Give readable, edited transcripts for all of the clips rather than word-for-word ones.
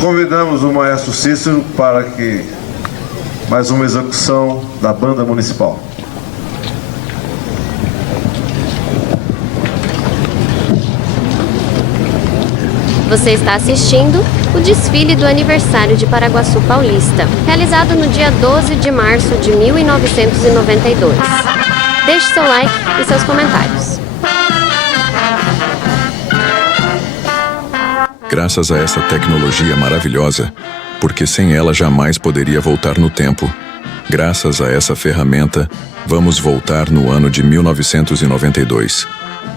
Convidamos o maestro Cícero para que mais uma execução da Banda Municipal. Você está assistindo o desfile do aniversário de Paraguaçu Paulista, realizado no dia 12 de março de 1992. Deixe seu like e seus comentários. Graças a essa tecnologia maravilhosa, porque sem ela jamais poderia voltar no tempo. Graças a essa ferramenta, vamos voltar no ano de 1992.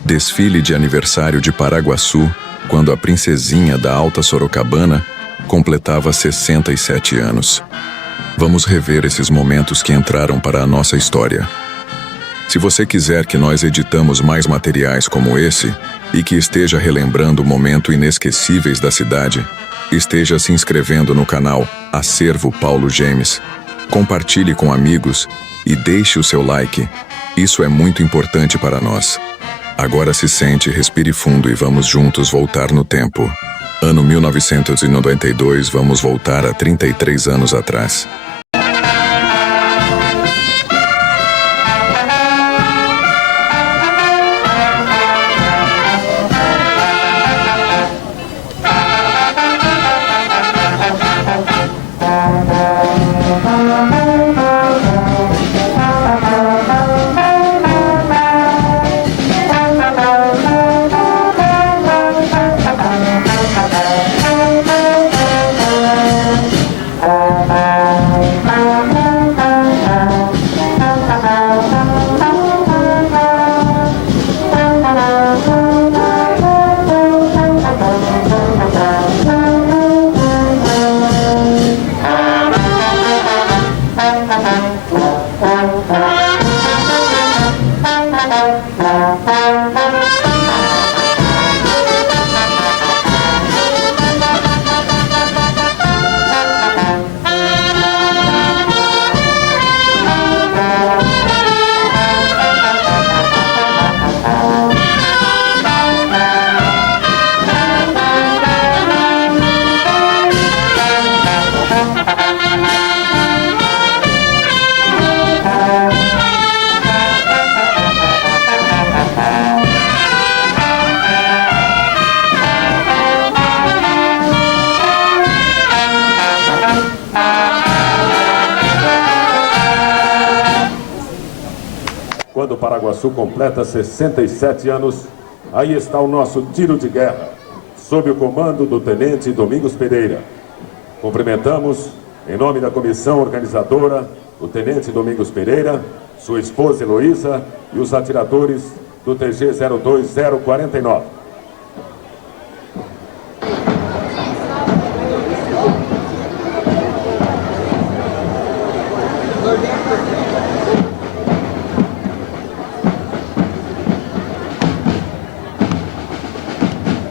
Desfile de aniversário de Paraguaçu, quando a princesinha da Alta Sorocabana completava 67 anos. Vamos rever esses momentos que entraram para a nossa história. Se você quiser que nós editamos mais materiais como esse e que esteja relembrando momentos inesquecíveis da cidade, esteja se inscrevendo no canal Acervo Paulo Gemes, compartilhe com amigos e deixe o seu like. Isso é muito importante para nós. Agora se sente, respire fundo e vamos juntos voltar no tempo. Ano 1992, vamos voltar a 33 anos atrás. Quando o Paraguaçu completa 67 anos, aí está o nosso tiro de guerra, sob o comando do Tenente Domingos Pereira. Cumprimentamos, em nome da comissão organizadora, o Tenente Domingos Pereira, sua esposa Heloísa e os atiradores do TG 02049.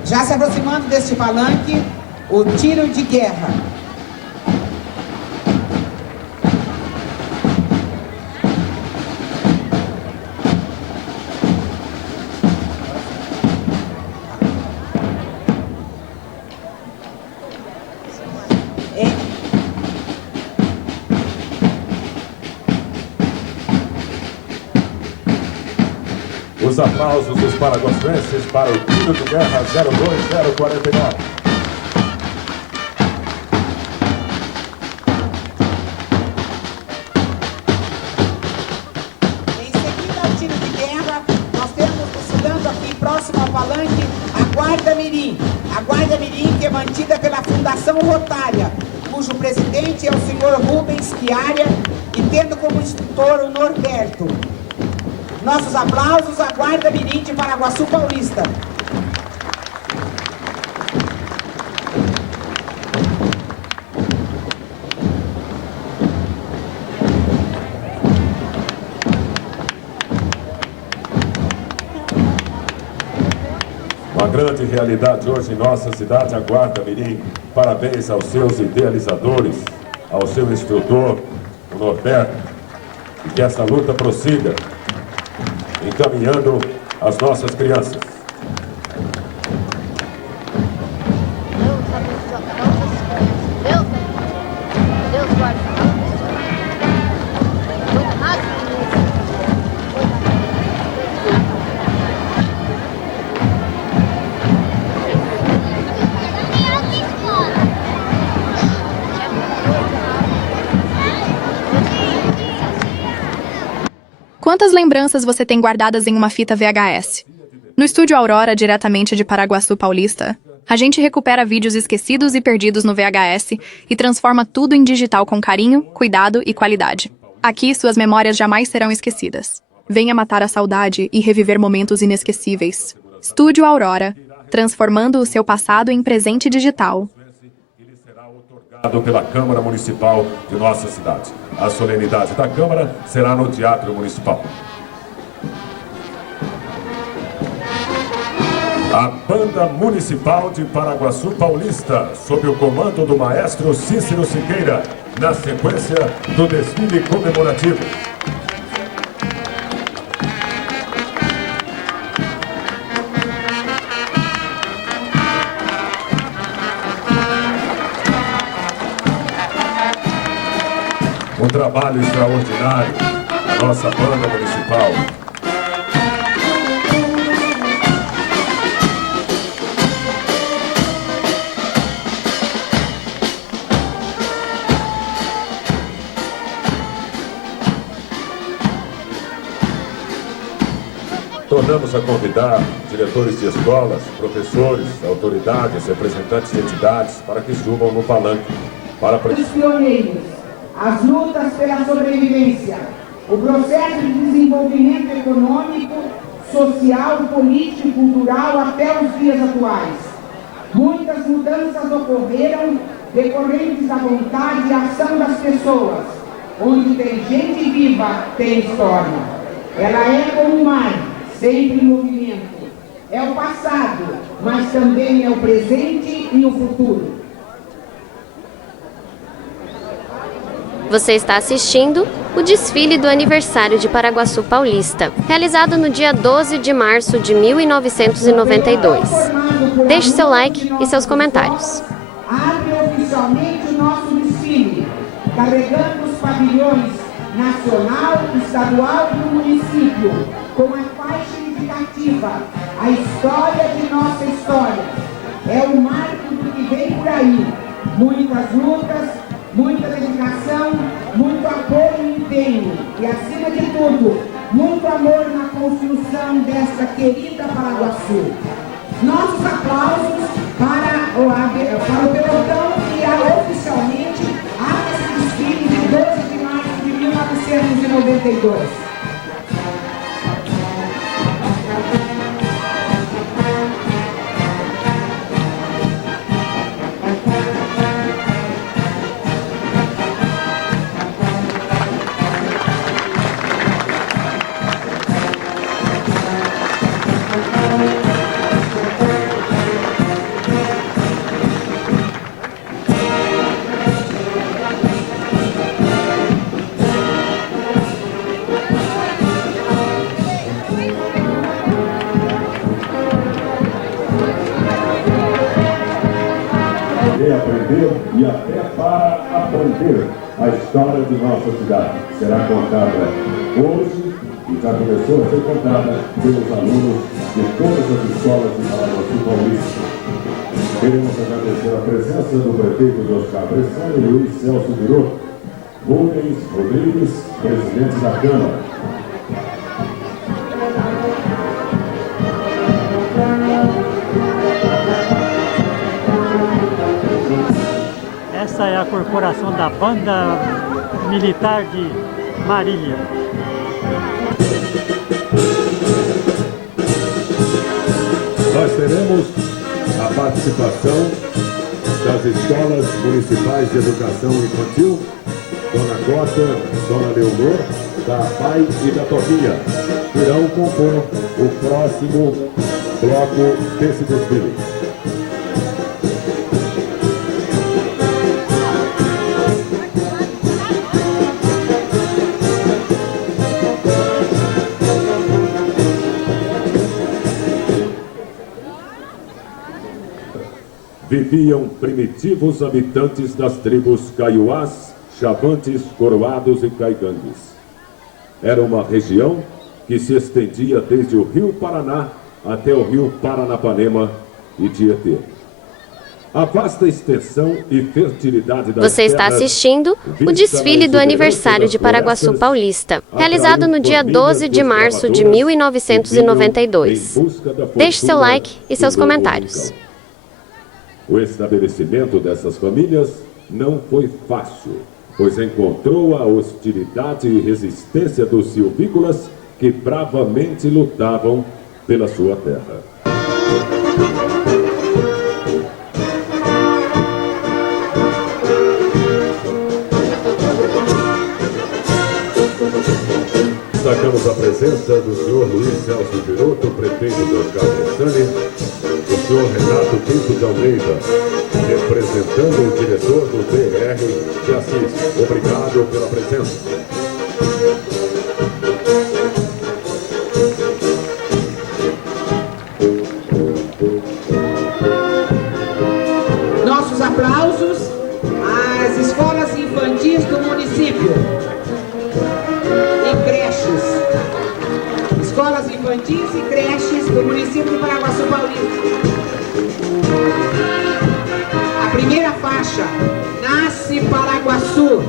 Já se aproximando deste palanque, o tiro de guerra. Os aplausos dos paraguaçuenses para o tiro de guerra 02049. Em seguida ao tiro de guerra, nós temos desfilando aqui próximo ao palanque a Guarda Mirim. A Guarda Mirim que é mantida pela Fundação Rotária, cujo presidente é o senhor Rubens Chiaria e tendo como instrutor o Norberto. Nossos aplausos à Guarda Mirim de Paraguaçu Paulista. Uma grande realidade hoje em nossa cidade, a Guarda Mirim. Parabéns aos seus idealizadores, ao seu instrutor, o Norberto, e que essa luta prossiga, encaminhando as nossas crianças. Quantas lembranças você tem guardadas em uma fita VHS? No Estúdio Aurora, diretamente de Paraguaçu Paulista, a gente recupera vídeos esquecidos e perdidos no VHS e transforma tudo em digital com carinho, cuidado e qualidade. Aqui, suas memórias jamais serão esquecidas. Venha matar a saudade e reviver momentos inesquecíveis. Estúdio Aurora, transformando o seu passado em presente digital. Ele será otorgado pela Câmara Municipal de nossa cidade. A solenidade da Câmara será no Teatro Municipal. A Banda Municipal de Paraguaçu Paulista, sob o comando do maestro Cícero Siqueira, na sequência do desfile comemorativo. Um trabalho extraordinário da nossa banda municipal. Tornamos a convidar diretores de escolas, professores, autoridades, representantes de entidades para que subam no palanque para Os pioneiros, as lutas pela sobrevivência, o processo de desenvolvimento econômico, social, político e cultural até os dias atuais. Muitas mudanças ocorreram decorrentes da vontade e ação das pessoas. Onde tem gente viva, tem história. Ela é como o mar, sempre em movimento. É o passado, mas também é o presente e o futuro. Você está assistindo o desfile do aniversário de Paraguaçu Paulista, realizado no dia 12 de março de 1992. Deixe seu like e seus comentários. Abre oficialmente o nosso desfile, carregando os pavilhões nacional, estadual e do município, com a faixa indicativa, a história de nossa história. É o marco do que vem por aí. Muitas lutas, muita dedicação, muito apoio e empenho. E, acima de tudo, muito amor na construção desta querida Paraguaçu. Nossos aplausos para o pelotão que oficialmente abre esse desfile de 12 de março de 1992. Aprender e até para aprender a história de nossa cidade. Será contada hoje e já começou a ser contada pelos alunos de todas as escolas de Paraguaçu Paulista. Queremos agradecer a presença do prefeito de Oscar Bressani e Luiz Celso Birotto, Rubens Rodrigues, presidente da Câmara. Essa é a corporação da Banda Militar de Marília. Nós teremos a participação das escolas municipais de educação infantil, Dona Gota, Dona Leonor, da APAI e da Toquinha, que irão compor o próximo bloco desse desfile. Viviam primitivos habitantes das tribos Kaiowás, Chavantes, Coroados e Caigangues. Era uma região que se estendia desde o Rio Paraná até o Rio Paranapanema e Tietê. A vasta extensão e fertilidade das Você está terras assistindo o desfile do aniversário de Paraguaçu Paulista, realizado no dia 12 de março de 1992. Deixe seu like e seus comentários. O estabelecimento dessas famílias não foi fácil, pois encontrou a hostilidade e resistência dos silvícolas que bravamente lutavam pela sua terra. Destacamos a presença do senhor Luiz Celso Giroto, prefeito de Oscar Bressani, o senhor Renato Pinto de Almeida, representando o diretor do DR de Assis. Obrigado pela presença. Nossos aplausos às escolas infantis do município. Escolas infantis e creches do município de Paraguaçu Paulista. A primeira faixa, Nasce Paraguaçu.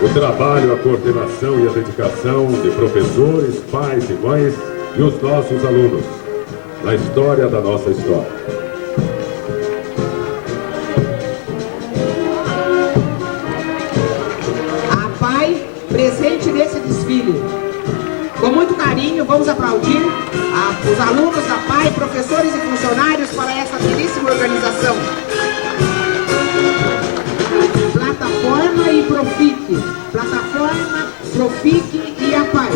O trabalho, a coordenação e a dedicação de professores, pais e mães e os nossos alunos na história da nossa história. Presente nesse desfile. Com muito carinho, vamos aplaudir os alunos da PAI, professores e funcionários para essa belíssima organização. Plataforma e Profic. Plataforma, Profic e a PAI.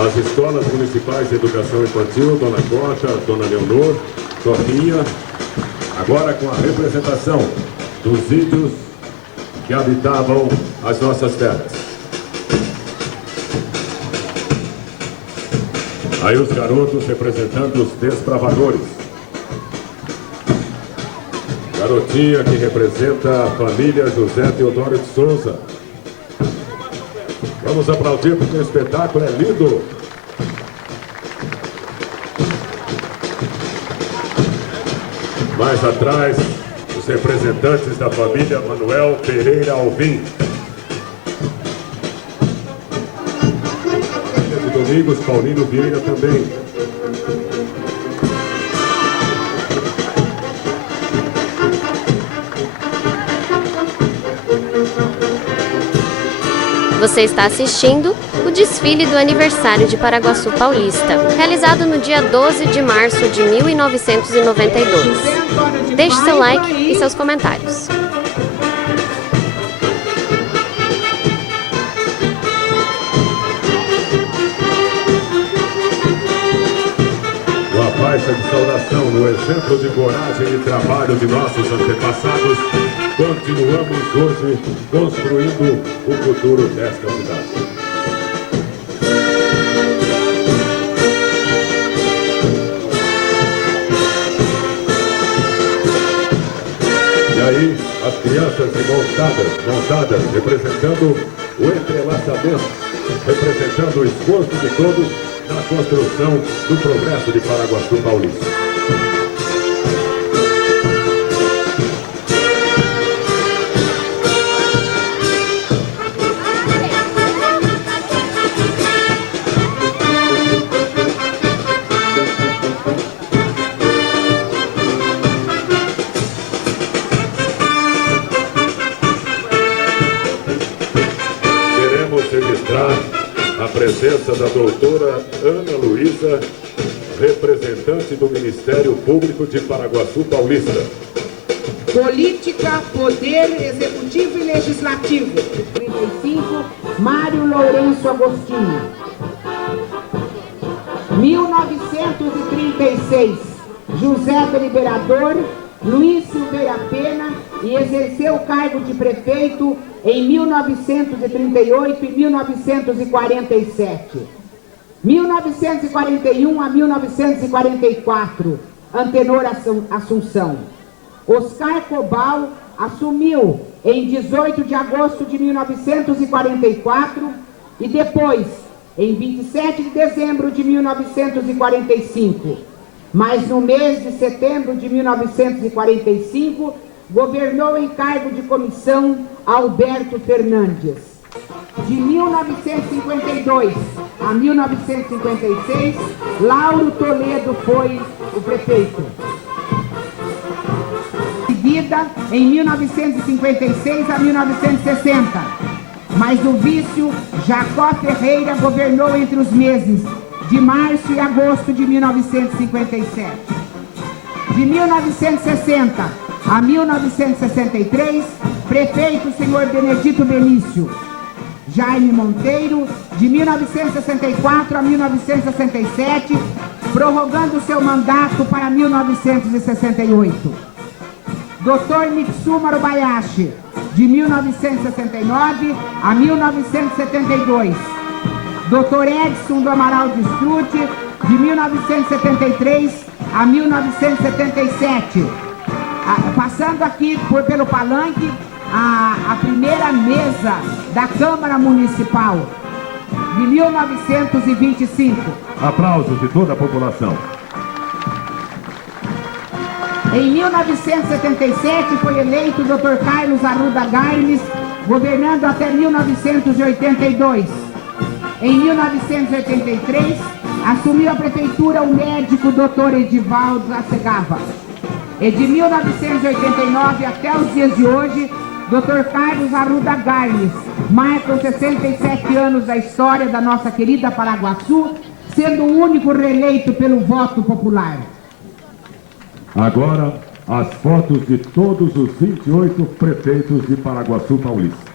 As escolas municipais de educação infantil, Dona Costa, Dona Leonor, Sofinha, agora com a representação dos índios que habitavam as nossas terras. Aí os garotos representando os desbravadores. Garotinha que representa a família José Teodoro de Souza. Vamos aplaudir porque o espetáculo é lindo. Mais atrás, os representantes da família Manuel Pereira Alvim. De Domingos, Paulino Vieira também. Você está assistindo o desfile do aniversário de Paraguaçu Paulista, realizado no dia 12 de março de 1992. Deixe seu like e seus comentários. Uma faixa de saudação no exemplo de coragem e trabalho de nossos antepassados, continuamos hoje construindo o futuro desta cidade. E aí, as crianças montadas, representando o entrelaçamento, representando o esforço de todos na construção do progresso de Paraguaçu Paulista. A presença da doutora Ana Luísa, representante do Ministério Público de Paraguaçu Paulista. Política, Poder Executivo e Legislativo. 35, Mário Lourenço Agostinho. 1936, José Deliberador, Luiz Silveira Pena, e exerceu o cargo de prefeito em 1938 e 1947. 1941 a 1944, Antenor Assunção. Oscar Cobal assumiu em 18 de agosto de 1944 e depois, em 27 de dezembro de 1945. Mas no mês de setembro de 1945, governou em cargo de comissão Alberto Fernandes. De 1952 a 1956, Lauro Toledo foi o prefeito. Seguida, em 1956 a 1960, mas o vício Jacó Ferreira governou entre os meses de março e agosto de 1957. De 1960 a 1963, prefeito senhor Benedito Benício. Jaime Monteiro, de 1964 a 1967, prorrogando seu mandato para 1968. Dr. Mitsuma Rubayashi, de 1969 a 1972. Dr. Edson do Amaral de Strutti, de 1973 a 1977. Passando aqui pelo palanque, a primeira mesa da Câmara Municipal, de 1925. Aplausos de toda a população. Em 1977 foi eleito o Dr. Carlos Arruda Garmes, governando até 1982. Em 1983, assumiu a prefeitura o médico Dr. Edivaldo Acegava. E de 1989 até os dias de hoje, Dr. Carlos Arruda Garmes marca os 67 anos da história da nossa querida Paraguaçu, sendo o único reeleito pelo voto popular. Agora, as fotos de todos os 28 prefeitos de Paraguaçu Paulista.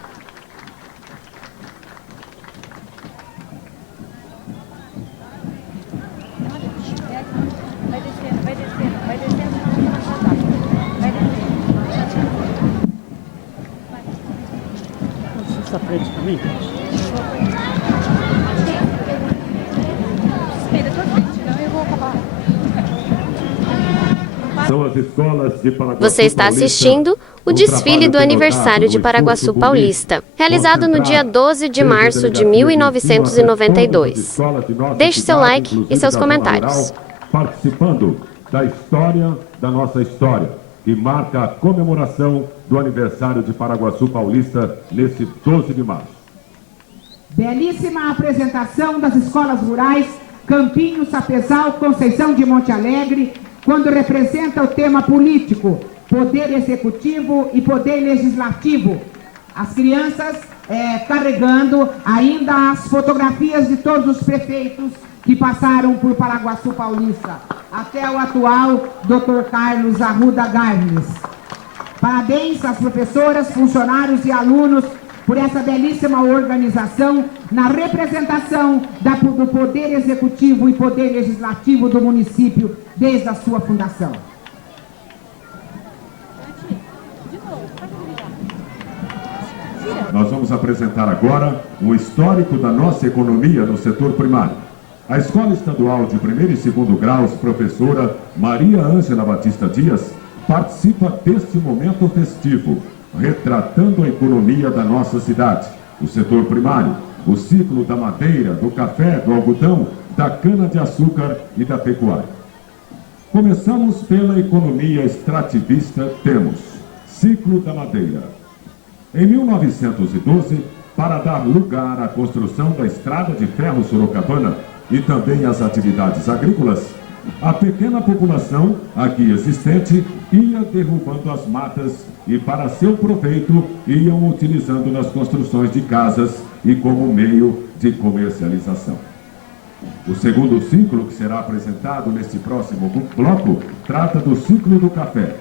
Essa frente para mim. São as escolas de Paraguaçu Você está assistindo o desfile do aniversário de Paraguaçu Paulista, realizado no dia 12 de março de 1992. Deixe seu like e seus comentários. Participando da história da nossa história, que marca a comemoração do aniversário de Paraguaçu Paulista nesse 12 de março. Belíssima apresentação das escolas rurais Campinho, Sapezal, Conceição de Monte Alegre, quando representa o tema político, poder executivo e poder legislativo. As crianças carregando ainda as fotografias de todos os prefeitos que passaram por Paraguaçu Paulista, até o atual Dr. Carlos Arruda Garmes. Parabéns às professoras, funcionários e alunos por essa belíssima organização na representação do Poder Executivo e Poder Legislativo do município desde a sua fundação. Nós vamos apresentar agora um histórico da nossa economia no setor primário. A Escola Estadual de Primeiro e Segundo Graus, professora Maria Ângela Batista Dias, participa deste momento festivo, retratando a economia da nossa cidade, o setor primário, o ciclo da madeira, do café, do algodão, da cana-de-açúcar e da pecuária. Começamos pela economia extrativista, temos ciclo da madeira. Em 1912, para dar lugar à construção da estrada de ferro Sorocabana e também às atividades agrícolas, a pequena população aqui existente ia derrubando as matas e, para seu proveito, iam utilizando nas construções de casas e como meio de comercialização. O segundo ciclo, que será apresentado neste próximo bloco, trata do ciclo do café.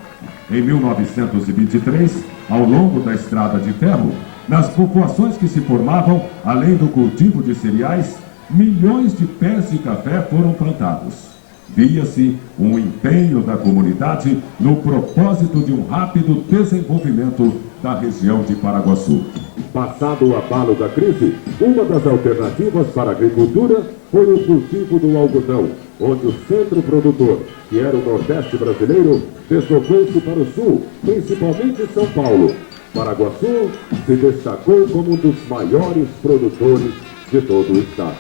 Em 1923, ao longo da estrada de ferro, nas populações que se formavam, além do cultivo de cereais, milhões de pés de café foram plantados. Via-se um empenho da comunidade no propósito de um rápido desenvolvimento da região de Paraguaçu. Passado o abalo da crise, uma das alternativas para a agricultura foi o cultivo do algodão, onde o centro produtor, que era o Nordeste brasileiro, deslocou-se para o Sul, principalmente São Paulo. Paraguaçu se destacou como um dos maiores produtores de todo o estado.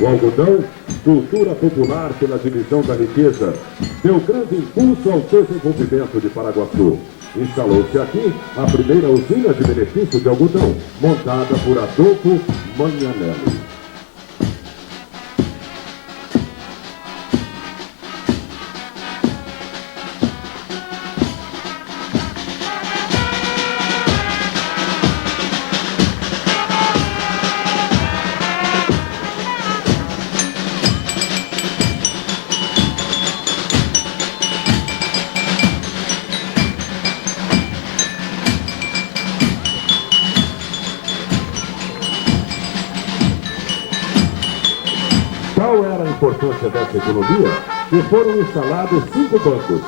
O algodão, cultura popular pela divisão da riqueza, deu grande impulso ao desenvolvimento de Paraguaçu. Instalou-se aqui a primeira usina de benefício de algodão, montada por Adolfo Magnanelli. Qual era a importância dessa economia? Que foram instalados 5 bancos.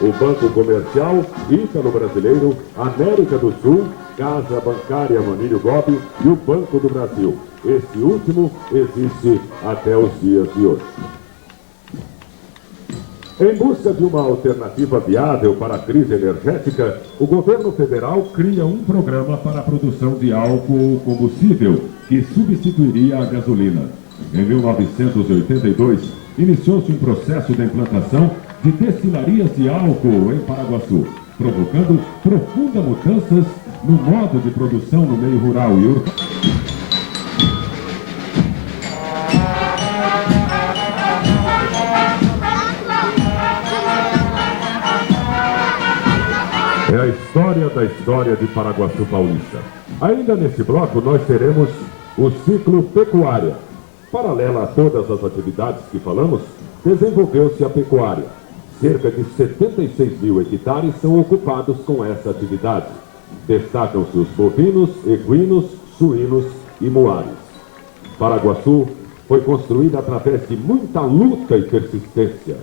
O Banco Comercial Ítalo-Brasileiro, América do Sul, Casa Bancária Manilho Gobi e o Banco do Brasil. Esse último existe até os dias de hoje. Em busca de uma alternativa viável para a crise energética, o governo federal cria um programa para a produção de álcool combustível que substituiria a gasolina. Em 1982, iniciou-se um processo de implantação de destilarias de álcool em Paraguaçu, provocando profundas mudanças no modo de produção no meio rural e urbano. É a história da história de Paraguaçu Paulista. Ainda nesse bloco nós teremos o ciclo pecuária. Paralela a todas as atividades que falamos, desenvolveu-se a pecuária. Cerca de 76 mil hectares são ocupados com essa atividade. Destacam-se os bovinos, equinos, suínos e muares. Paraguaçu foi construída através de muita luta e persistência.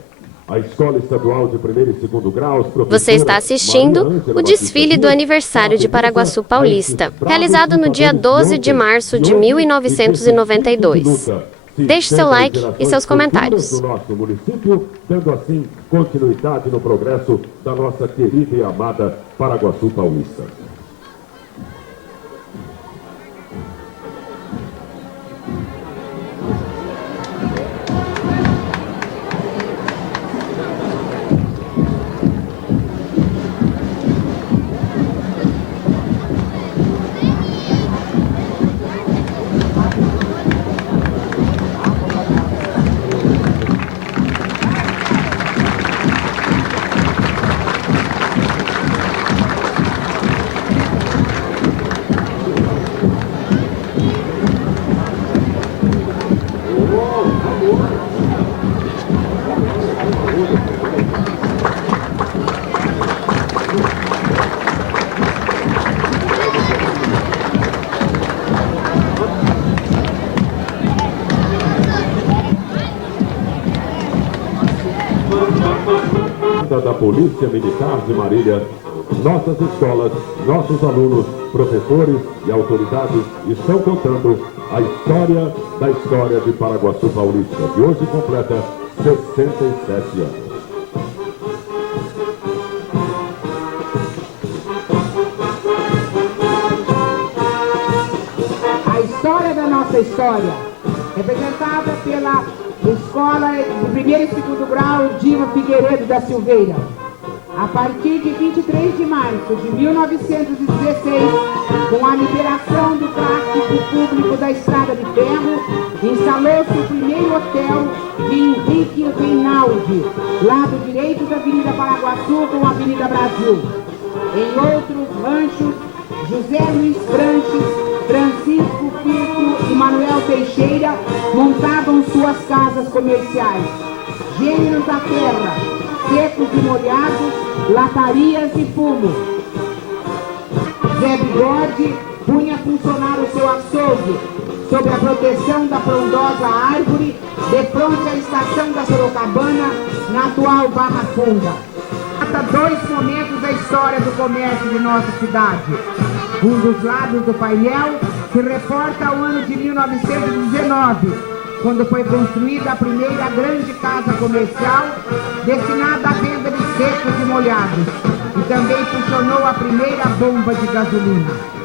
A Escola Estadual de 1º e 2º graus... Você está assistindo o desfile do aniversário de Paraguaçu Paulista, realizado no dia 12 de março de 1992. Deixe seu like e seus comentários. ...do nosso município, dando assim continuidade no progresso da nossa querida e amada Paraguaçu Paulista. Da Polícia Militar de Marília, nossas escolas, nossos alunos, professores e autoridades estão contando a história da história de Paraguaçu Paulista, que hoje completa 67 anos. A história da nossa história, representada pela Escola de 1º e 2º grau Diva Figueiredo da Silveira. A partir de 23 de março de 1916, com a liberação do tráfego público da Estrada de Ferro, instalou-se o primeiro hotel de Henrique Reinaldi, lado direito da Avenida Paraguaçu com a Avenida Brasil. Em outros ranchos, José Luiz Branches, Francisco Pinto e Manuel Teixeira montavam suas casas comerciais. Gêneros da terra, secos e molhados, latarias e fumo. Zé Bigode punha funcionar o seu açougue sob a proteção da frondosa árvore de frente à estação da Sorocabana, na atual Barra Funda. Trata 2 momentos da história do comércio de nossa cidade. Um dos lados do painel se reporta ao ano de 1919, quando foi construída a primeira grande casa comercial destinada à venda de secos e molhados, e também funcionou a primeira bomba de gasolina.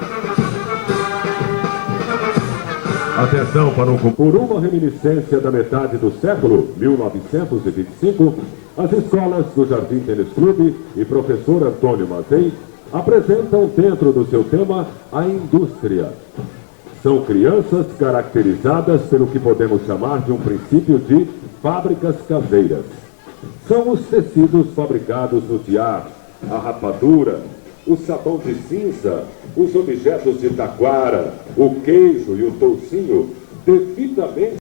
Atenção para por uma reminiscência da metade do século 1925, as escolas do Jardim Tênis Clube e professor Antônio Mazei apresentam dentro do seu tema a indústria. São crianças caracterizadas pelo que podemos chamar de um princípio de fábricas caseiras. São os tecidos fabricados no tiar, a rapadura, o sabão de cinza, os objetos de taquara, o queijo e o toucinho, devidamente...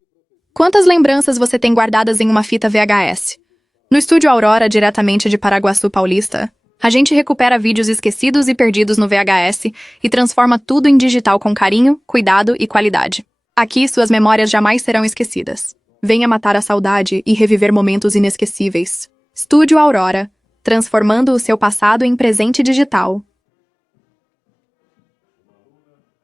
Quantas lembranças você tem guardadas em uma fita VHS? No estúdio Aurora, diretamente de Paraguaçu Paulista, a gente recupera vídeos esquecidos e perdidos no VHS e transforma tudo em digital com carinho, cuidado e qualidade. Aqui, suas memórias jamais serão esquecidas. Venha matar a saudade e reviver momentos inesquecíveis. Estúdio Aurora, transformando o seu passado em presente digital.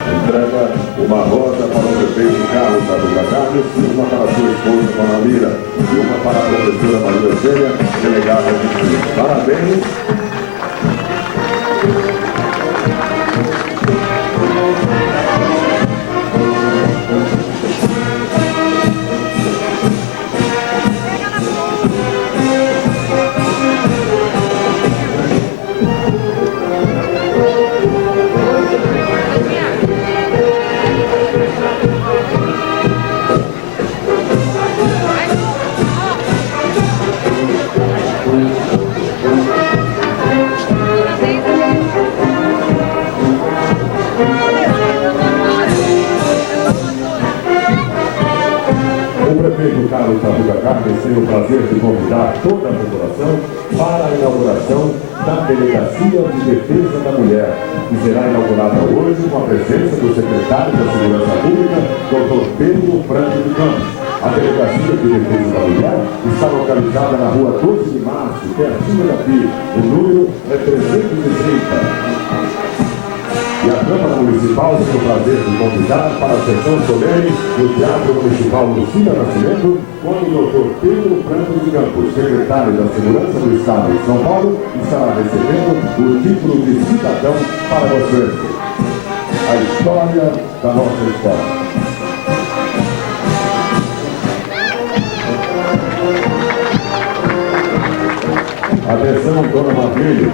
Entrega uma rosa para o prefeito Carlos Tabuca Carlos, uma para a sua esposa, Dona Lira, e uma para a professora Maria Eugênia, delegada de Juiz. Parabéns! Carlos Tabuca Carlos tem o prazer de convidar toda a população para a inauguração da Delegacia de Defesa da Mulher, que será inaugurada hoje com a presença do secretário da Segurança Pública, Dr. Pedro Franco de Campos. A Delegacia de Defesa da Mulher está localizada na rua 12 de março, pertinho daqui. O número é 330. E a Câmara Municipal tem o prazer de convidar para a sessão solene do Teatro Municipal Lucila Nascimento, quando o Dr. Pedro Franco de Campos, secretário da Segurança do Estado de São Paulo, estará recebendo o título de cidadão para você. A história da nossa história. Atenção, Dona Mavrilha.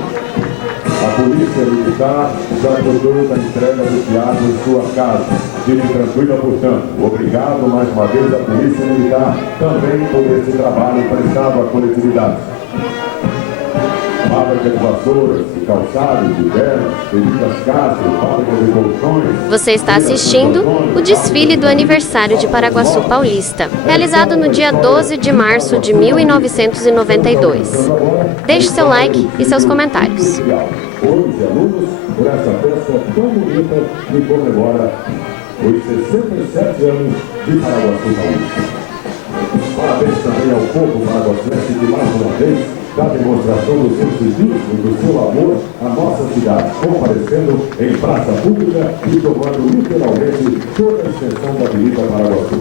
A Polícia Militar já cuidou da entrega do teatro em sua casa. Fique tranquila, portanto. Obrigado mais uma vez à Polícia Militar também por esse trabalho prestado à coletividade. Fábrica de vassouras, de calçados, de velas, bebidas casas, fábrica de colchões... Você está assistindo o desfile do aniversário de Paraguaçu Paulista, realizado no dia 12 de março de 1992. Deixe seu like e seus comentários. Hoje, alunos, por essa festa tão bonita que comemora os 67 anos de Paraguaçu Paulista. Parabéns também ao povo paraguaçuense que mais uma vez dá demonstração do seu civismo e do seu amor à nossa cidade, comparecendo em praça pública e tomando literalmente toda a extensão da Avenida Paraguaçu.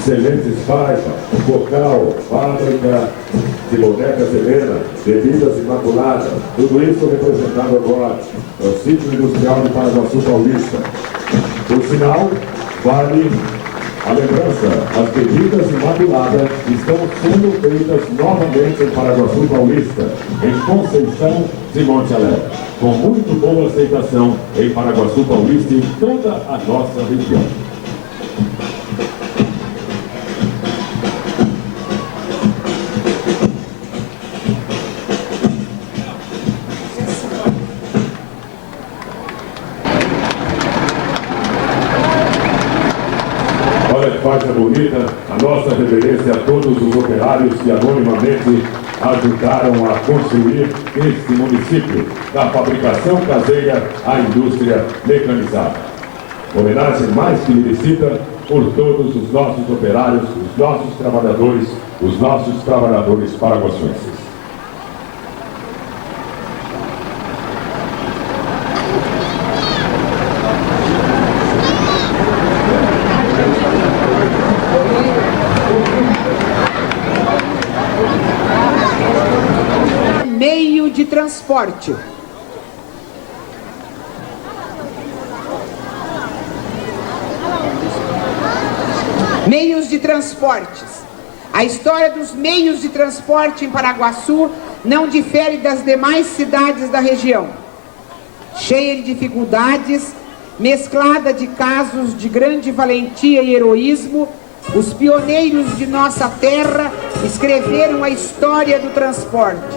Excelentes Paiva, Bocal, Fábrica de Bonecas Helena, Bebidas Imaculadas, tudo isso representado agora no Sítio Industrial de Paraguaçu Paulista. Por sinal, vale a lembrança, as Bebidas Imaculadas estão sendo feitas novamente em Paraguaçu Paulista, em Conceição de Monte Alegre, com muito boa aceitação em Paraguaçu Paulista e em toda a nossa região. Faixa bonita, a nossa reverência a todos os operários que anonimamente ajudaram a construir este município, da fabricação caseira à indústria mecanizada. Homenagem mais que merecida por todos os nossos operários, os nossos trabalhadores os nossos trabalhadores paraguaçuenses. Meio de transporte. Meios de transportes. A história dos meios de transporte em Paraguaçu não difere das demais cidades da região. Cheia de dificuldades, mesclada de casos de grande valentia e heroísmo, os pioneiros de nossa terra escreveram a história do transporte.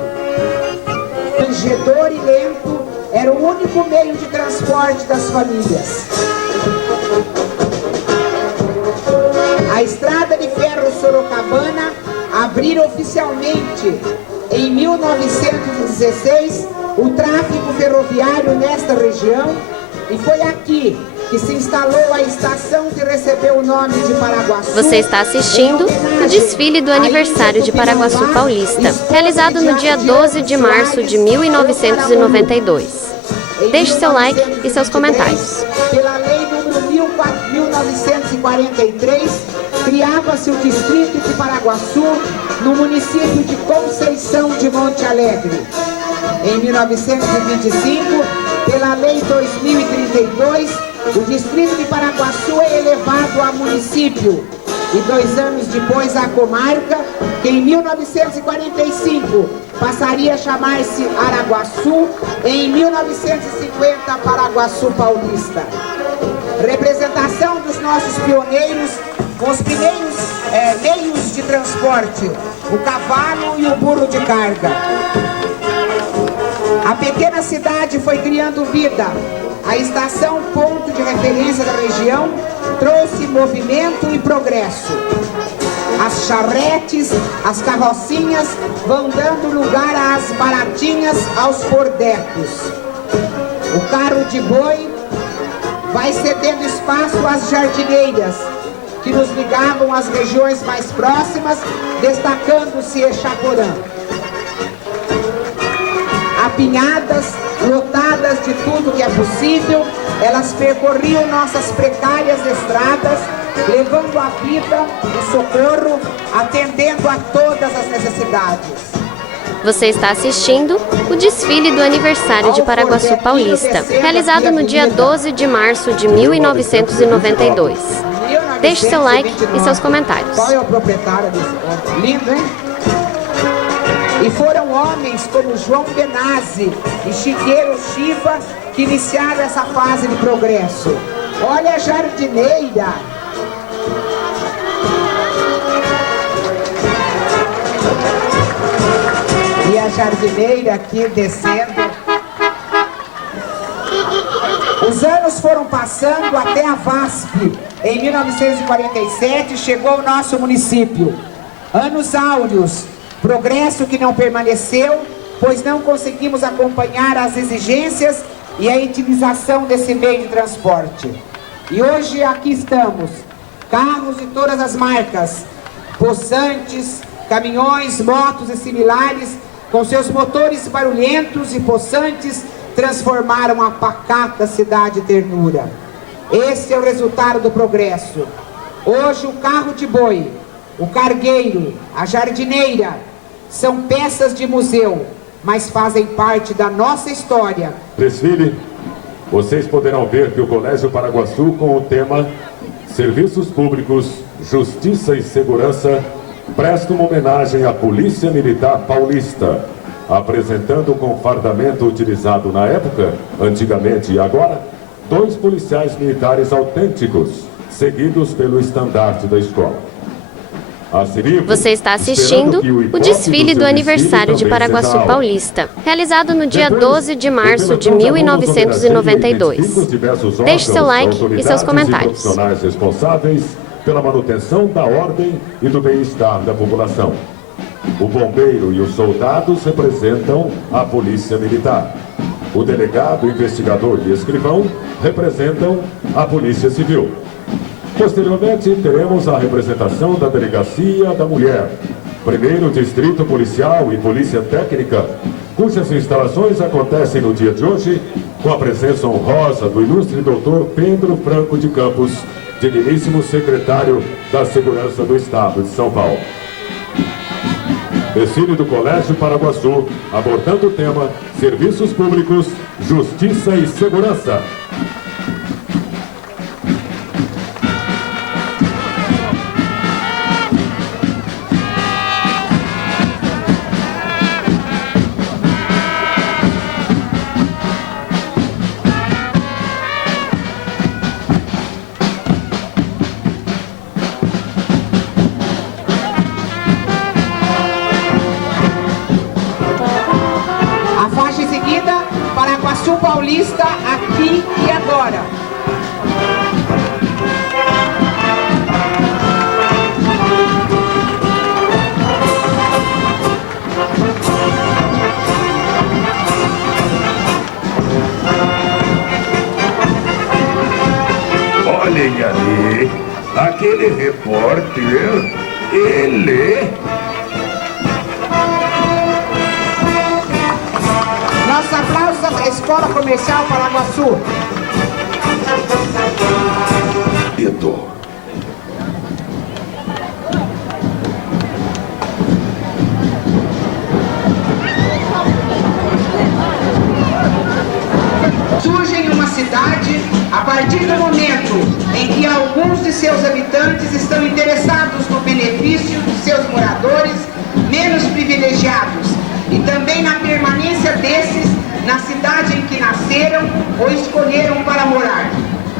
Tangedor e lento era o único meio de transporte das famílias. A estrada de ferro Sorocabana abriu oficialmente em 1916 o tráfego ferroviário nesta região e foi aqui que se instalou a estação que recebeu o nome de Paraguaçu. Você está assistindo o desfile do aniversário de Paraguaçu Paulista, realizado no dia 12 de março de 1992. Deixe seu like e seus comentários. Pela lei número 1943, criava-se o distrito de Paraguaçu no município de Conceição de Monte Alegre. Em 1925, pela lei 2032, o distrito de Paraguaçu é elevado a município e 2 anos depois a comarca, que em 1945 passaria a chamar-se Araguaçu e em 1950 Paraguaçu Paulista. Representação dos nossos pioneiros com os primeiros meios de transporte, o cavalo e o burro de carga. A pequena cidade foi criando vida. A estação, ponto de referência da região, trouxe movimento e progresso. As charretes, as carrocinhas vão dando lugar às baratinhas, aos bordecos. O carro de boi vai cedendo espaço às jardineiras, que nos ligavam às regiões mais próximas, destacando-se Echaporã. Apinhadas, lotadas de tudo que é possível, elas percorriam nossas precárias estradas, levando a vida, o socorro, atendendo a todas as necessidades. Você está assistindo o desfile do aniversário de Paraguaçu Paulista, realizado no dia 12 de março de 1992. Deixe seu like e seus comentários. Qual é o proprietário desse homem? Lindo, hein? E foram homens como João Benazzi e Shigeru Shiba que iniciaram essa fase de progresso. Olha a jardineira. E a jardineira aqui descendo. Os anos foram passando até a VASP. Em 1947 chegou o nosso município. Anos áureos. Progresso que não permaneceu, pois não conseguimos acompanhar as exigências e a utilização desse meio de transporte. E hoje aqui estamos, carros de todas as marcas, possantes, caminhões, motos e similares, com seus motores barulhentos e possantes, transformaram a pacata cidade ternura. Esse é o resultado do progresso. Hoje o carro de boi, o cargueiro, a jardineira, são peças de museu, mas fazem parte da nossa história. Desfile, vocês poderão ver que o Colégio Paraguaçu, com o tema Serviços Públicos, Justiça e Segurança, presta uma homenagem à Polícia Militar Paulista, apresentando com fardamento utilizado na época, antigamente e agora, 2 policiais militares autênticos, seguidos pelo estandarte da escola. Você está assistindo o desfile do aniversário de Paraguaçu Paulista, realizado no dia 12 de março de 1992. Deixe seu like e seus comentários. Profissionais responsáveis pela manutenção da ordem e do bem-estar da população. O bombeiro e os soldados representam a Polícia Militar. O delegado, investigador e escrivão representam a Polícia Civil. Posteriormente, teremos a representação da Delegacia da Mulher, Primeiro Distrito Policial e Polícia Técnica, cujas instalações acontecem no dia de hoje, com a presença honrosa do ilustre doutor Pedro Franco de Campos, digníssimo secretário da Segurança do Estado de São Paulo. Desfile do Colégio Paraguaçu, abordando o tema Serviços Públicos, Justiça e Segurança. Paraguaçu Paulista, aqui e agora. Olhem ali, aquele repórter, ele... Nossos aplausos à Escola Comercial Paraguaçu. Surge em uma cidade a partir do momento em que alguns de seus habitantes estão interessados no benefício de seus moradores menos privilegiados e também na permanência desses na cidade em que nasceram ou escolheram para morar.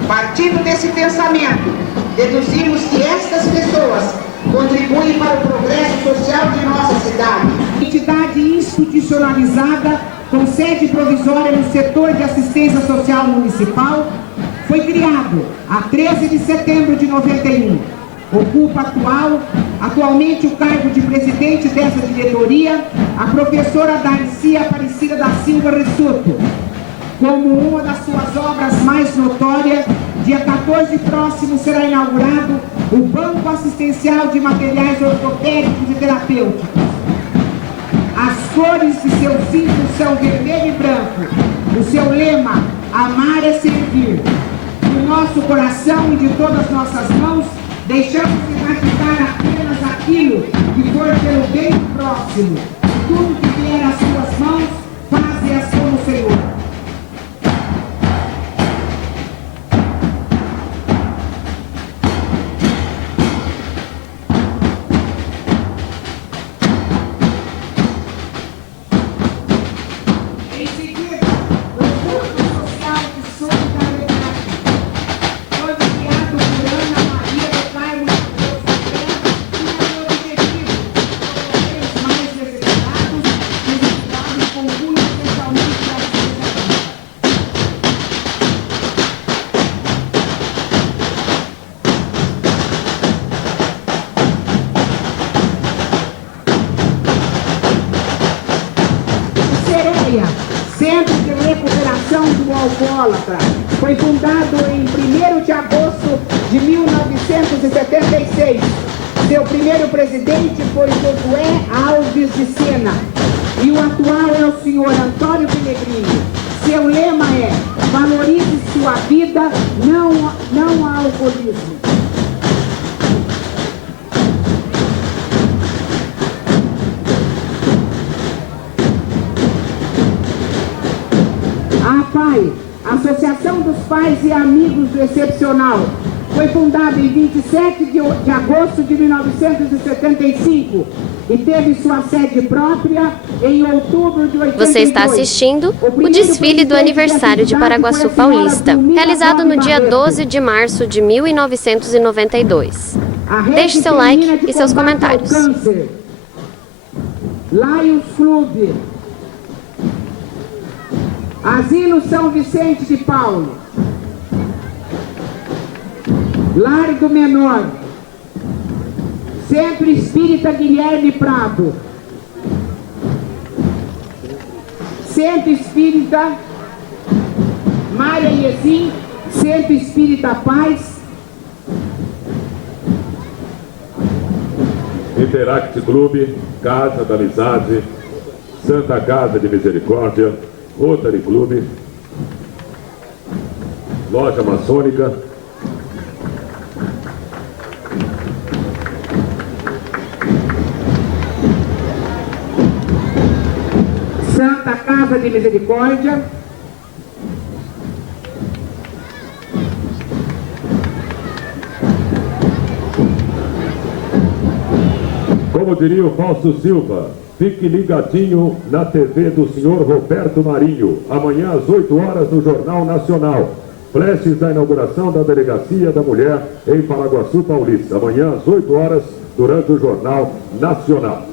Partindo desse pensamento, deduzimos que estas pessoas contribuem para o progresso social de nossa cidade. Entidade institucionalizada com sede provisória no setor de assistência social municipal, foi criado a 13 de setembro de 91. Ocupa atualmente o cargo de presidente dessa diretoria, a professora Darcy Aparecida da Silva Rissuto. Como uma das suas obras mais notórias, dia 14 próximo será inaugurado o Banco Assistencial de Materiais Ortopédicos e Terapêuticos. As cores de seu símbolo são vermelho e branco. O seu lema, amar é servir. Do nosso coração e de todas as nossas mãos, deixamos de praticar apenas aquilo que for pelo bem do próximo. Tudo que vier às suas mãos, faze-as como o Senhor. Em seguida, o Grupo Social de Solidariedade foi criado por Ana Maria do Carmo de Deus tinha o objetivo de os mais necessitados e resultados com cunho especialmente da sociedade. Sereia, Centro de Recuperação do Alcoólatra, foi fundado em 1º de agosto de 1976. Seu primeiro presidente foi Josué Alves de Sena e o atual é o senhor Antônio Pellegrini. Seu lema é: valorize sua vida, não há alcoolismo. A APAI, Associação dos Pais e Amigos do Excepcional, foi fundada em 27 de agosto de 1975 e teve sua sede própria em outubro de 82. Você está assistindo o desfile do aniversário de Paraguaçu Paulista, realizado no dia 12 de março de 1992. Deixe seu like e seus comentários. Lions Club, Asilo São Vicente de Paulo, Lar do Menor, Centro Espírita Guilherme Prado, Centro Espírita Maria Iezim, Centro Espírita Paz, Interact Clube, Casa da Amizade, Santa Casa de Misericórdia, Rotary Clube, Loja Maçônica, Santa Casa de Misericórdia, como diria o Fausto Silva, fique ligadinho na TV do senhor Roberto Marinho, amanhã às 8 horas no Jornal Nacional. Flashes da inauguração da Delegacia da Mulher em Paraguaçu Paulista, amanhã às 8 horas durante o Jornal Nacional.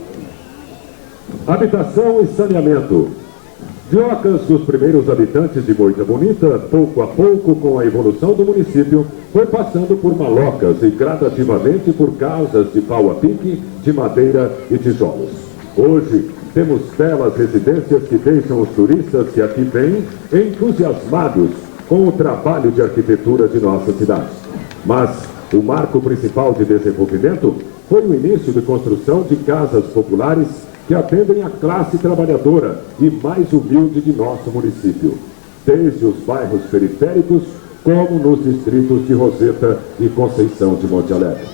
Habitação e saneamento. Diocas dos primeiros habitantes de Moita Bonita, pouco a pouco, com a evolução do município, foi passando por malocas e gradativamente por casas de pau a pique, de madeira e tijolos. Hoje, temos belas residências que deixam os turistas que aqui vêm entusiasmados com o trabalho de arquitetura de nossa cidade. Mas o marco principal de desenvolvimento foi o início de construção de casas populares que atendem a classe trabalhadora e mais humilde de nosso município, desde os bairros periféricos, como nos distritos de Roseta e Conceição de Monte Alegre.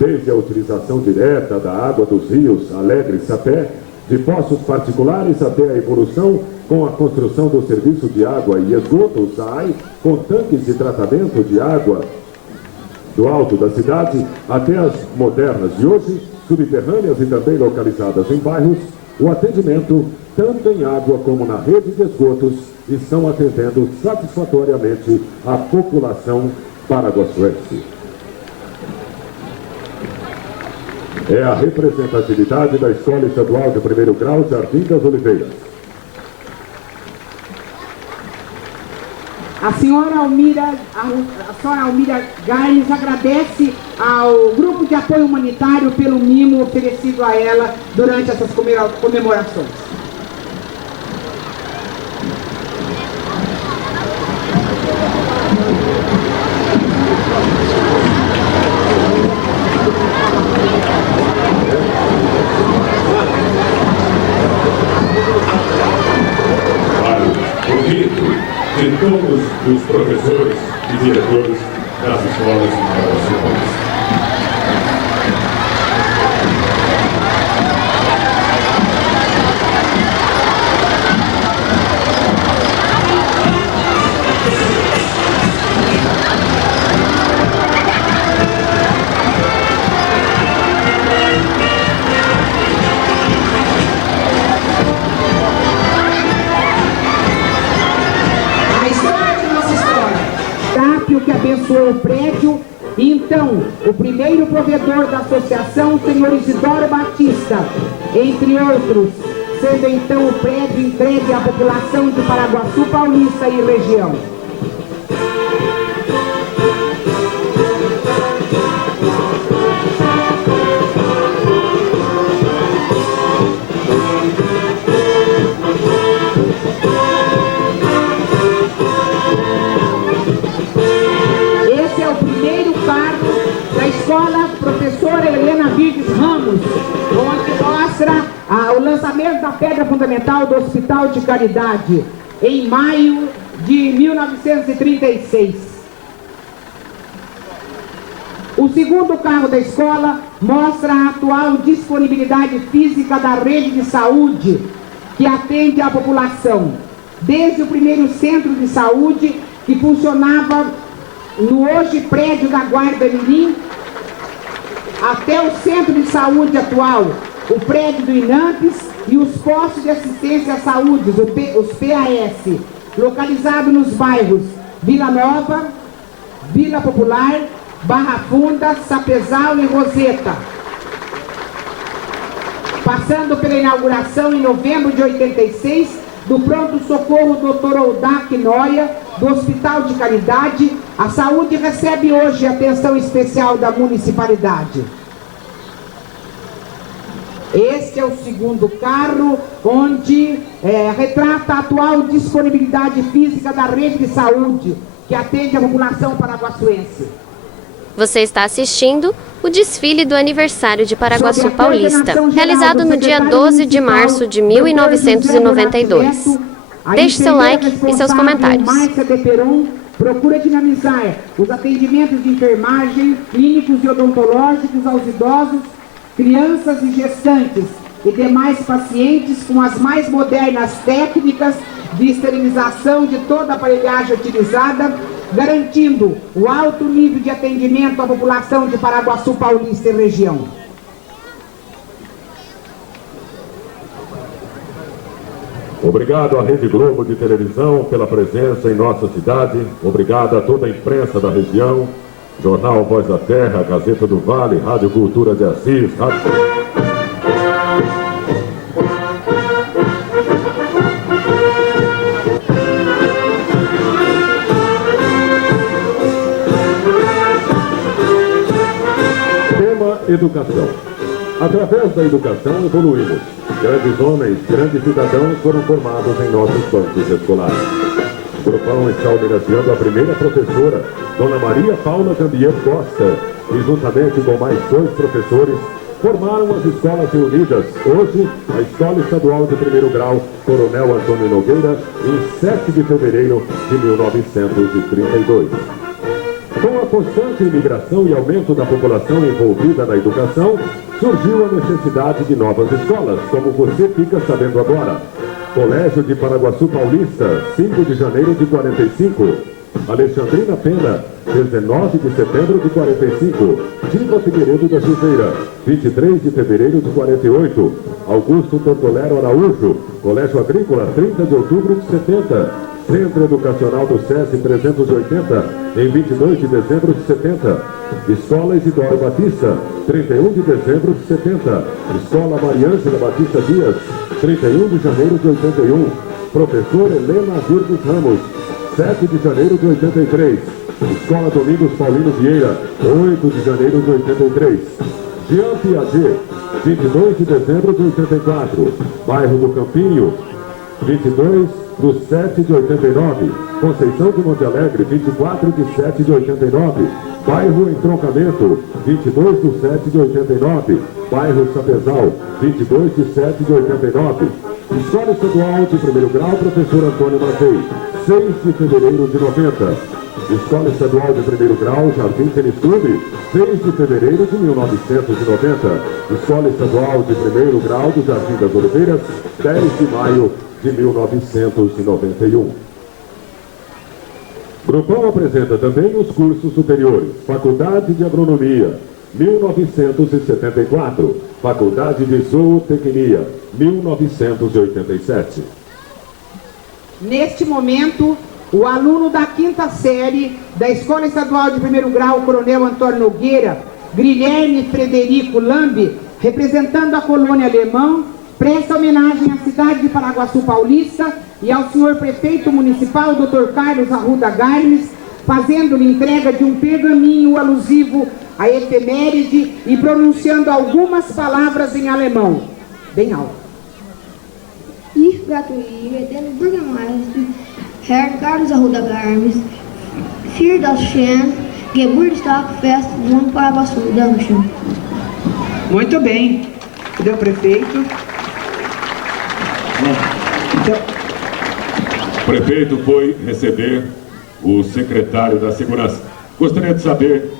Desde a utilização direta da água dos rios Alegre e Sapé, de poços particulares até a evolução com a construção do Serviço de Água e Esgoto, o SAAI, com tanques de tratamento de água do alto da cidade, até as modernas de hoje, subterrâneas e também localizadas em bairros, o atendimento, tanto em água como na rede de esgotos, estão atendendo satisfatoriamente a população paraguaçuense. É a representatividade da Escola Estadual de Primeiro Grau Jardim das Oliveiras. A senhora Almira Gaines agradece ao Grupo de Apoio Humanitário pelo mimo oferecido a ela durante essas comemorações. De todos os professores e diretores das escolas de Paraguaçu Paulista. Que abençoou o prédio. Então, o primeiro provedor da associação, o senhor Isidoro Batista, entre outros, sendo então o prédio entregue à população de Paraguaçu Paulista e região. Escola Professora Helena Virdes Ramos, onde mostra o lançamento da pedra fundamental do Hospital de Caridade, em maio de 1936. O segundo carro da escola mostra a atual disponibilidade física da rede de saúde que atende a população, desde o primeiro centro de saúde que funcionava no hoje prédio da Guarda Mirim, até o centro de saúde atual, o prédio do INAMPES e os postos de assistência à saúde, os PAS, localizado nos bairros Vila Nova, Vila Popular, Barra Funda, Sapezal e Roseta. Passando pela inauguração em novembro de 86 do pronto-socorro Dr. Oldac Noia, do Hospital de Caridade, a saúde recebe hoje atenção especial da municipalidade. Este é o segundo carro, onde retrata a atual disponibilidade física da rede de saúde, que atende a população paraguaçuense. Você está assistindo o desfile do aniversário de Paraguaçu Paulista, realizado no dia 12 de março de 1992. Deixe seu like e seus comentários. Procura dinamizar os atendimentos de enfermagem, clínicos e odontológicos aos idosos, crianças e gestantes e demais pacientes com as mais modernas técnicas de esterilização de toda a aparelhagem utilizada, garantindo o alto nível de atendimento à população de Paraguaçu Paulista e região. Obrigado à Rede Globo de televisão pela presença em nossa cidade. Obrigado a toda a imprensa da região, Jornal Voz da Terra, Gazeta do Vale, Rádio Cultura de Assis, Tema Educação. Através da educação evoluímos. Grandes homens, grandes cidadãos foram formados em nossos bancos escolares. O grupão está homenageando a primeira professora, Dona Maria Paula Gambier Costa, e juntamente com mais 2 professores, formaram as escolas reunidas, hoje, a Escola Estadual de Primeiro Grau, Coronel Antônio Nogueira, em 7 de fevereiro de 1932. Com a constante imigração e aumento da população envolvida na educação, surgiu a necessidade de novas escolas, como você fica sabendo agora. Colégio de Paraguaçu Paulista, 5 de janeiro de 45. Alexandrina Pena, 19 de setembro de 45. Diva Figueiredo da Silveira, 23 de fevereiro de 48. Augusto Tortolero Araújo, Colégio Agrícola, 30 de outubro de 70. Centro Educacional do SESI 380, em 22 de dezembro de 70. Escola Isidoro Batista, 31 de dezembro de 70. Escola Mariângela Batista Dias, 31 de janeiro de 81. Professor Helena Virgos Ramos, 7 de janeiro de 83. Escola Domingos Paulino Vieira, 8 de janeiro de 83. Jean Piaget, 22 de dezembro de 84. Bairro do Campinho, 22 do 7 de 89, Conceição de Monte Alegre, 24 de 7 de 89, bairro Entroncamento, 22 do 7 de 89, bairro Sapezal, 22 de 7 de 89, Escola Estadual de Primeiro Grau, Professor Antônio Matei, 6 de fevereiro de 90, Escola Estadual de Primeiro Grau, Jardim Tênis Clube, 6 de fevereiro de 1990, Escola Estadual de Primeiro Grau do Jardim das Oliveiras, 10 de maio de 1991. Grupão apresenta também os cursos superiores. Faculdade de Agronomia, 1974. Faculdade de Zootecnia, 1987. Neste momento, o aluno da 5ª série da Escola Estadual de Primeiro Grau, Coronel Antônio Nogueira, Guilherme Frederico Lambe, representando a colônia alemã, presta homenagem à cidade de Paraguaçu Paulista e ao senhor prefeito municipal, Dr. Carlos Arruda Garmes, fazendo-lhe entrega de um pergaminho alusivo à efeméride e pronunciando algumas palavras em alemão. Bem alto. Ich gratuliere dem Bürgermeister, Herr Carlos Arruda Garmes, für das schöne Geburtstagsfest von Paraguaçu. Dankeschön. Muito bem. Cadê o prefeito? O prefeito foi receber o secretário da Segurança. Gostaria de saber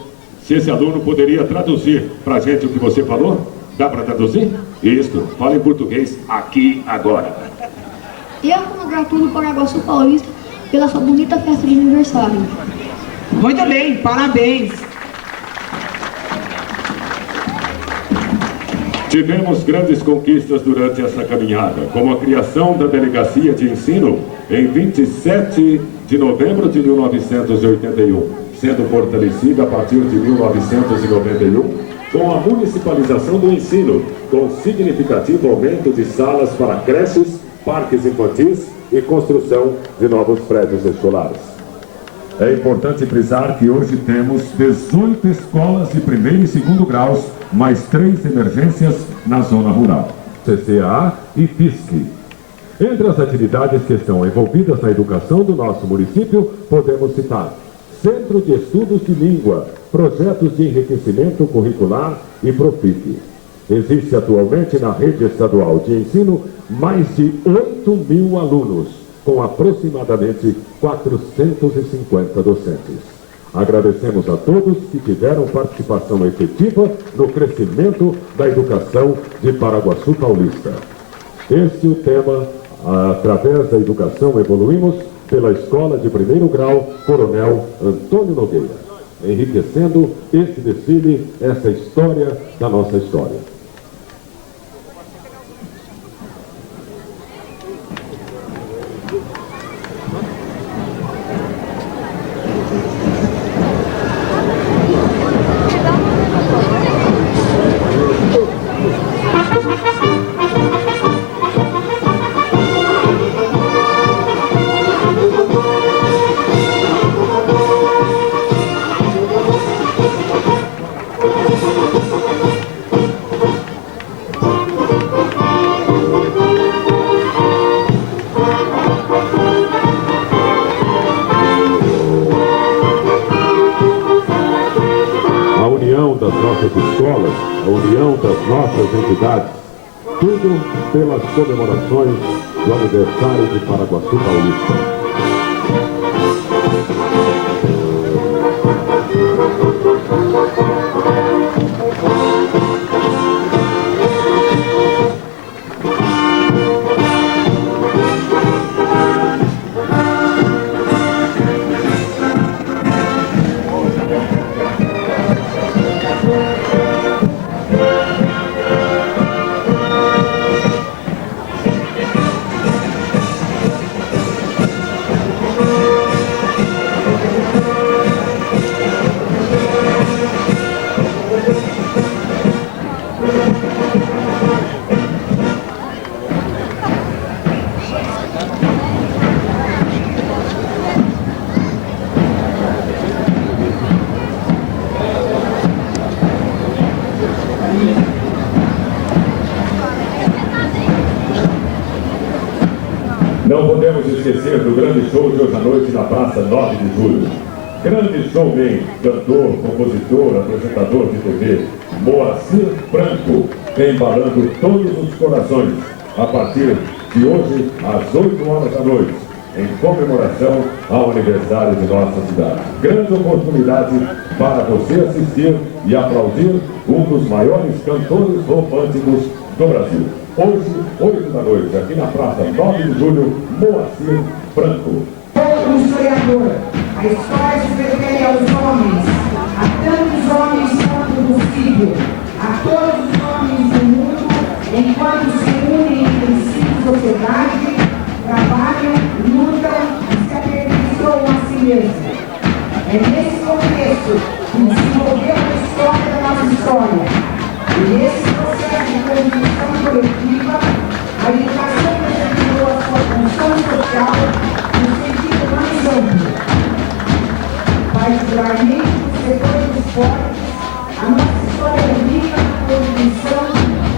se esse aluno poderia traduzir para a gente o que você falou. Dá para traduzir? Isso, fala em português aqui agora. Eu congratulo Paraguaçu Paulista pela sua bonita festa de aniversário. Muito bem, parabéns. Tivemos grandes conquistas durante essa caminhada, como a criação da Delegacia de Ensino em 27 de novembro de 1981, sendo fortalecida a partir de 1991, com a municipalização do ensino, com significativo aumento de salas para creches, parques infantis e construção de novos prédios escolares. É importante frisar que hoje temos 18 escolas de primeiro e segundo graus, mais 3 emergências na zona rural, CCA e FISC. Entre as atividades que estão envolvidas na educação do nosso município, podemos citar Centro de Estudos de Língua, projetos de enriquecimento curricular e Profit. Existe atualmente na rede estadual de ensino mais de 8.000 alunos, com aproximadamente 450 docentes. Agradecemos a todos que tiveram participação efetiva no crescimento da educação de Paraguaçu Paulista. Este é o tema, através da educação evoluímos, pela Escola de Primeiro Grau Coronel Antônio Nogueira, enriquecendo esse desfile, essa história da nossa história. Escolas, a união das nossas entidades, tudo pelas comemorações do aniversário de Paraguaçu Paulista. Não podemos esquecer do grande show de hoje à noite na Praça 9 de Julho. Grande showman, cantor, compositor, apresentador de TV, Moacir Franco, embalando todos os corações a partir de hoje, às 8 horas da noite, em comemoração ao aniversário de nossa cidade. Grande oportunidade para você assistir e aplaudir um dos maiores cantores românticos do Brasil. Hoje, 8 da noite, aqui na Praça 9 de Julho, Moacir Franco. Todo historiador, a história se refere aos homens, a tantos homens quanto possível, a todos os homens do mundo, enquanto se unem entre si em sociedade, trabalham, lutam e se aperfeiçoam a si mesmos. É nesse contexto que desenvolveu a história da nossa história. E nesse processo de construção coletiva, a educação determinou a sua função social no sentido mais amplo. Particularmente no setor dos esportes, a nossa história é rica na contribuição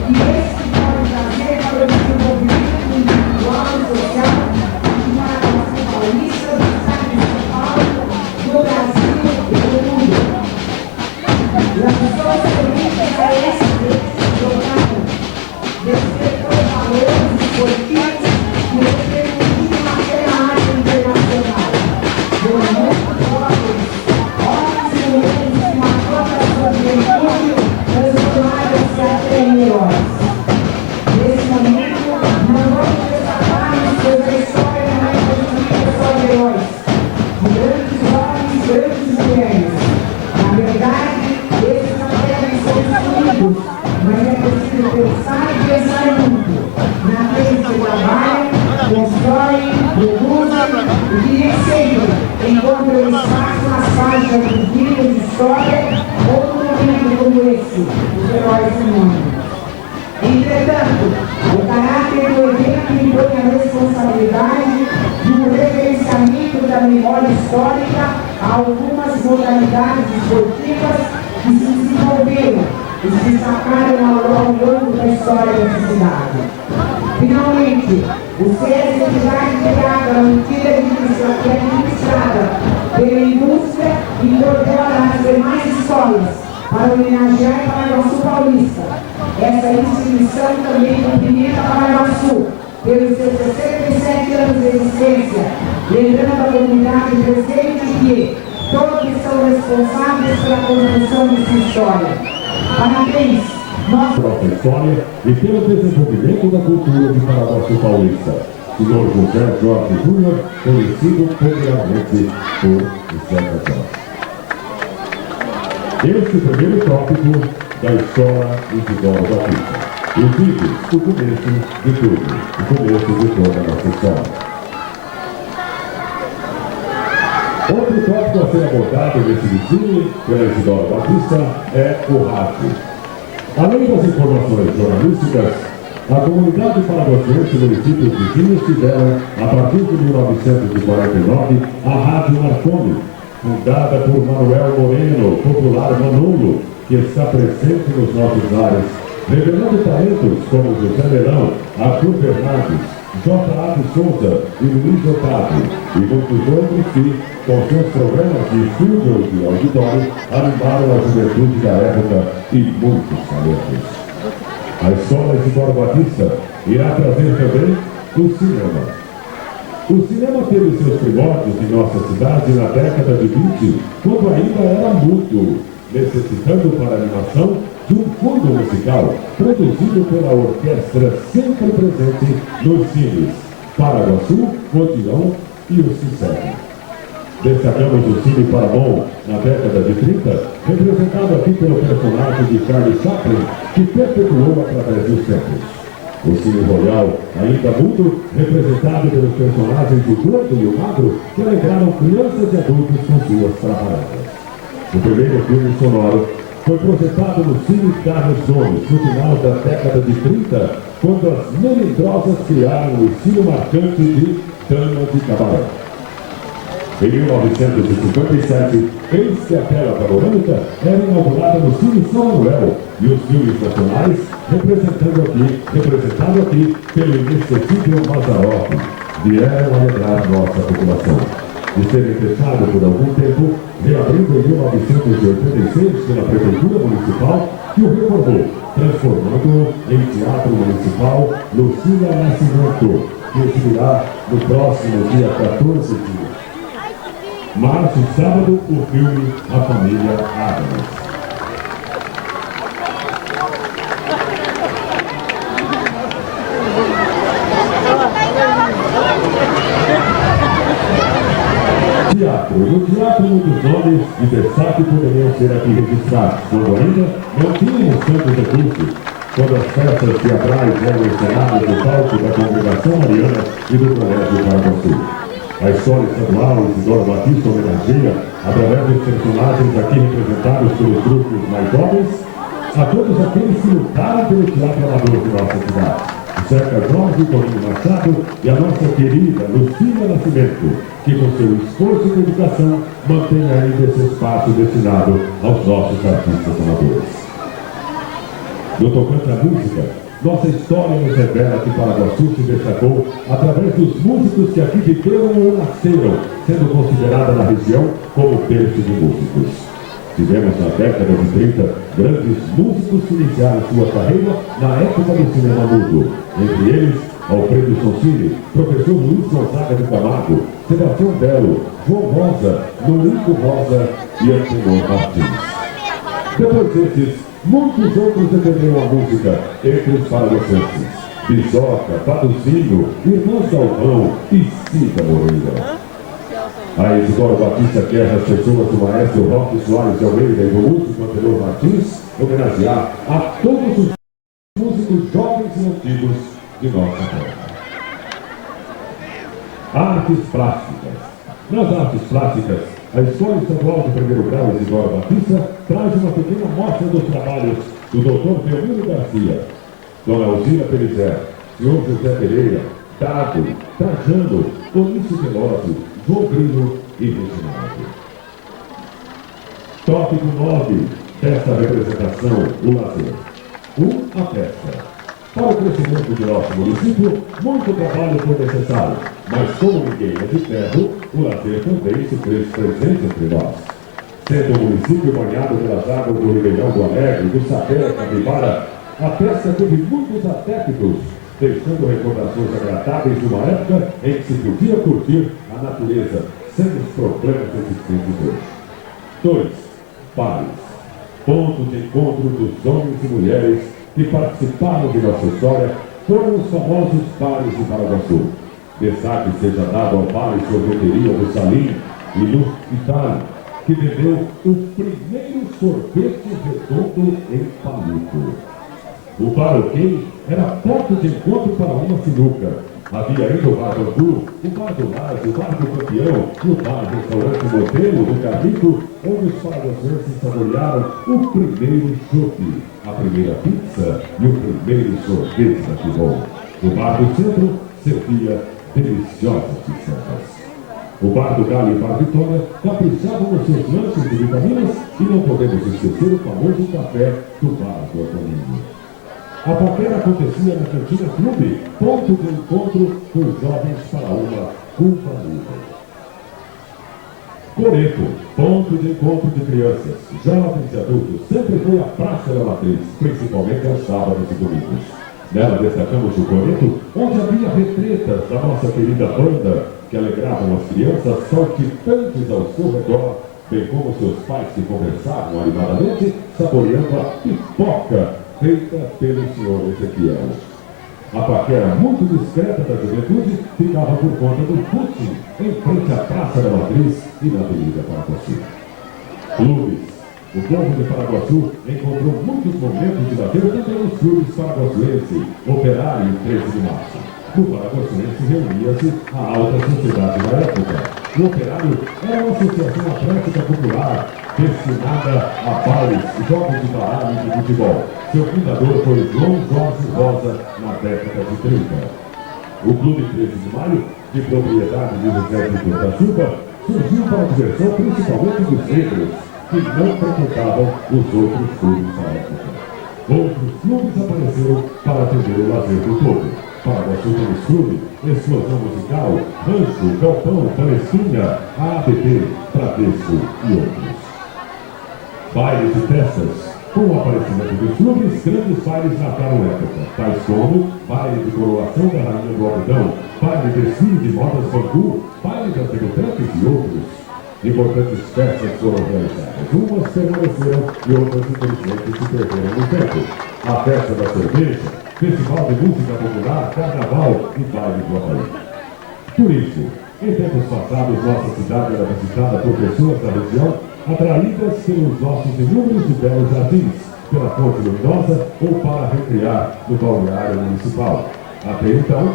e esse pode trazer para o desenvolvimento individual e social de Paraguaçu Paulista, do estado de São Paulo, do Brasil e do mundo. As pessoas políticas a esse despertou valores esportivos e repercutiram até na área internacional. Formando jovens, homens e mulheres que marcou a sua juventude, transformaram-se até em heróis. Nesse momento, não vamos destacar-nos pois a história não é construída só de heróis, de grandes homens, grandes mulheres. Na verdade, esses até devem ser excluídos, mas é preciso pensar e pensar muito naqueles que trabalham, constroem, produzem e vivem sempre, encontram espaço nas páginas dos livros de história ou num momento como esse, os heróis do mundo. Entretanto, o caráter do evento impõe a responsabilidade de um referenciamento da memória histórica a algumas modalidades esportivas que se desenvolveram e se destacaram ao longo da história dessa cidade. Finalmente, o SESI, entidade criada, mantida e administrada pela indústria, incorpora as demais para homenagear Paraguaçu Paulista. Essa instituição também cumprimenta Paraguaçu pelos seus 67 anos de existência, lembrando a comunidade presente que todos são responsáveis pela construção de sua história. Parabéns! Nossa história e pelo desenvolvimento da cultura de Paraguaçu Paulista. Senhor José Jorge Júnior, conhecido popularmente por José Jorge. Este é o primeiro tópico da Escola Isidoro Batista. Os vídeos, o começo de tudo, o começo de toda a nossa história. Outro tópico a ser abordado nesse desfile pela Isidoro Batista é o rádio. Além das informações jornalísticas, a comunidade paraguaçuense e municípios vizinhos tiveram, a partir de 1949, a Rádio Marconi, fundada por Manuel Moreno, popular Manolo, que está presente nos nossos lares, revelando talentos como José Leirão, Arthur Fernandes, J.A. de Souza e Luiz Otávio, e muitos outros que, com seus programas de estúdio e auditório, animaram a juventude da época e muitos talentos. A Escola Isidoro Batista irá trazer também o cinema. O cinema teve seus primórdios em nossa cidade na década de 20, quando ainda era mudo, necessitando para a animação de um fundo musical produzido pela orquestra sempre presente nos cines Paraguaçu, Odeon e o Cicero. Destacamos o Cine Paramount na década de 30, representado aqui pelo personagem de Charlie Chaplin, que perpetuou através dos tempos. O Cine Royal, ainda mudo, representado pelos personagens do Gordo e o Magro, que alegraram crianças e adultos com suas trabalhadas. O primeiro filme sonoro foi projetado no Cine Carlos Gomes, no final da década de 30, quando as melindrosas criaram o estilo marcante de Dama de Cabaré. Em 1957, eis que a tela panorâmica era inaugurada no Cine São Manuel e os filmes nacionais representado aqui pelo inesquecível Mazzaropi, vieram alegrar nossa população. De serem fechados por algum tempo, reabrindo em 1986 pela Prefeitura Municipal, que o reformou, transformando-o em Teatro Municipal Lucila Nascimento, que exibirá no próximo dia 14 de março, sábado, o filme A Família Adams. Teatro. No teatro, muitos nomes de destaque poderiam ser aqui registrados, quando ainda não tínhamos tantos recursos, quando as peças teatrais eram encenadas no palco da Congregação Mariana e do Colégio Paraguaçu. A Escola Estadual Isidoro Batista homenageia, através dos personagens aqui representados pelos grupos mais jovens, a todos aqueles que lutaram pelo teatro amador de nossa cidade. O Zeca Jorge, Toninho Machado e a nossa querida Lucília Nascimento, que com seu esforço e dedicação mantém ainda esse espaço destinado aos nossos artistas amadores. No tocante à música, nossa história nos revela que Paraguaçu se destacou através dos músicos que aqui viveram ou nasceram, sendo considerada na região como berço de músicos. Tivemos na década de 30 grandes músicos que iniciaram sua carreira na época do cinema mudo. Entre eles, Alfredo Sonsini, professor Luiz Gonzaga de Camargo, Sebastião Belo, João Rosa, Norico Rosa e Antenor Martins. Depois desses, muitos outros defenderam a música entre os paraguaçenses. Bisoca, Patrocínio, Irmãos Galvão e Cida Moreira. A Isidoro Batista quer as pessoas do maestro Roque Soares de Almeida e do músico Antenor Martins homenagear a todos os músicos jovens e antigos de nossa terra. Artes plásticas. Nas artes plásticas, a Escola Estadual de Primeiro Grau Isidoro Batista traz uma pequena amostra dos trabalhos do Dr. Belmiro Garcia, Dona Alzira Pelizer, Sr. José Pereira, Dado, Trajano, Onício Veloso, João Grilo e Reginaldo. Tópico 9 desta representação, o lazer. A festa. Para o crescimento de nosso município, muito trabalho foi necessário, mas como ninguém é de ferro, o lazer também se fez presente entre nós. Sendo o município banhado pelas águas do Ribeirão do Alegre, do Sapé, Capibara, a festa teve muitos adeptos, deixando recordações agradáveis de uma época em que se podia curtir a natureza sem os problemas existentes hoje. 2. Bares. Ponto de encontro dos homens e mulheres que participaram de nossa história foram os famosos bares de Paraguaçu. Destaque seja dado ao bar e sorveteria do Salim e no Itália, que vendeu o primeiro sorvete redondo em palito. O bar OK era ponto de encontro para uma sinuca. Havia ainda o bar Bambu, o bar do Laje, o bar do Campeão e o bar restaurante Modelo do Carrito, onde os paraguaçuenses saborearam o primeiro chope, a primeira pizza e o primeiro sorvete da Kibon. O bar do Centro servia deliciosas pizzas. O bar do Galho e Bar Vitória caprichavam nos seus lanches de vitaminas e não podemos esquecer o famoso café do bar do Antônio. A paquera acontecia na Cantina Clube, ponto de encontro dos jovens para uma culpa livre. Coreto, ponto de encontro de crianças, jovens e adultos, sempre foi a Praça da Matriz, principalmente aos sábados e domingos. Nela destacamos o Coreto, onde havia retretas da nossa querida banda, que alegravam as crianças saltitantes ao seu redor, bem como seus pais que conversavam animadamente, saboreando a pipoca feita pelo senhor Ezequiel. A paquera muito discreta da juventude ficava por conta do footing em frente à Praça da Matriz e na Avenida Paraguaçu. Clubes. O povo de Paraguaçu encontrou muitos momentos de lazer também nos clubes paraguaçuense, Operário e 13 de Março. No Paraguaçuense reunia-se a alta sociedade da época. O Operário era uma associação atlética popular destinada a bailes, jogos de baralho e de futebol. Seu fundador foi João Jorge Rosa, na década de 30. O Clube 13 de Maio, de propriedade de José Vitor da Silva, surgiu para a diversão principalmente dos negros, que não frequentavam os outros clubes da época. Outros clubes apareceram para atender o lazer do povo. Paraguaçu Tênis Clube, Explosão Musical, Rancho, Galpão, Palestrinha, AABP, Bradesco e outros. Bailes e festas. Com o aparecimento dos clubes, grandes bailes marcaram época, tais como baile de coroação da Rainha do Algodão, baile de desfile de modas Bangu, baile das debutantes e outros. Importantes festas foram realizadas. Umas permaneceram e outras, infelizmente, se perderam no tempo. A festa da cerveja, festival de música popular, carnaval e baile do Havaí. Turismo. Em tempos passados, nossa cidade era visitada por pessoas da região atraídas pelos nossos inúmeros e belos jardins, pela fonte luminosa ou para recriar no balneário municipal. Até então,